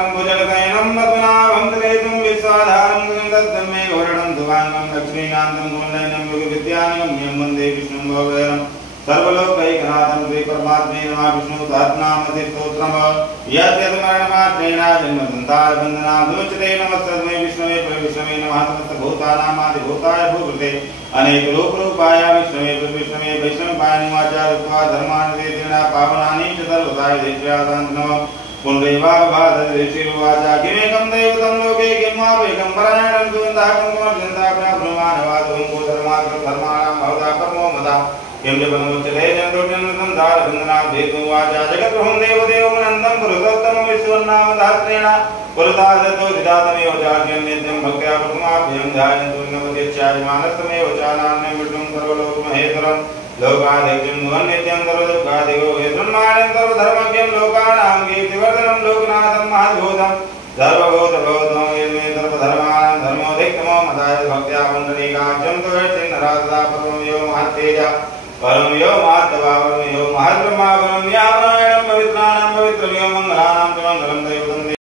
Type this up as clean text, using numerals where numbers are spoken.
विश्वाधारं भुजगशयनं पद्मनाभं त्रिनेत्रं विश्वाधारं गगनतलं गौरणं सुभांगं लक्ष्मीकान्तं कुण्डलं योगविद्यानिगम्यं वन्दे विष्णुं भवभयं सर्वलोकैकनाथं श्रीपरमात्मे नमः। विष्णु सहस्रनामस्य स्तोत्रम् यद्यद्मरणमात्रेण जन्मसंसारबन्धनाद् नमस्तस्मै विष्णवे परविष्णवे नमः। समस्तभूतानामादिभूताय भूकृते अनेकरूपरूपाय विष्णवे परविष्णवे वैष्णवाय नमः। धर्मानुदेशेन पावनानि च सर्वदाय देश्यासान्तनमः। पुण्डरीवाचा किमेकं दैवतं लोके किमापेकं परायणं सुगन्धाकं पुनर्जन्ताग्रहमानवादं धर्माणां भवता कर्मो मदा किं जपनमुच्यते जन्तोर्जन्मसंसारबन्धनाद् जगद्गुरुं देवदेवमनन्दं पुरुषोत्तमं विश्वन्नामधात्रेण पुरुषादतो दिदातमेव चार्यं नित्यं भक्त्या प्रथमाभ्यं ध्यायन्तु नवद्यच्छायमानस्तमेव चानान्यं विष्णुं सर्वलोकमहेश्वरं लोकाधिक्यं नित्यं सर्वदुःखादिगो ब्रह्माण्डं सर्वधर्मज्ञं लोकानां कीर्तिवर्धनं लोकनाथं महद्भूतं सर्वभूतभूतं यन्मे सर्वधर्माणां धर्मोधिक्तमो मदाय भक्त्या पुण्डरीकाक्षं तु चिन्नरासदा परमं यो महत्तेज परम यो महात्मा परम यो महद्ब्रह्मा परम व्यापनायनं पवित्राणां पवित्रं यो मङ्गलानां च मङ्गलं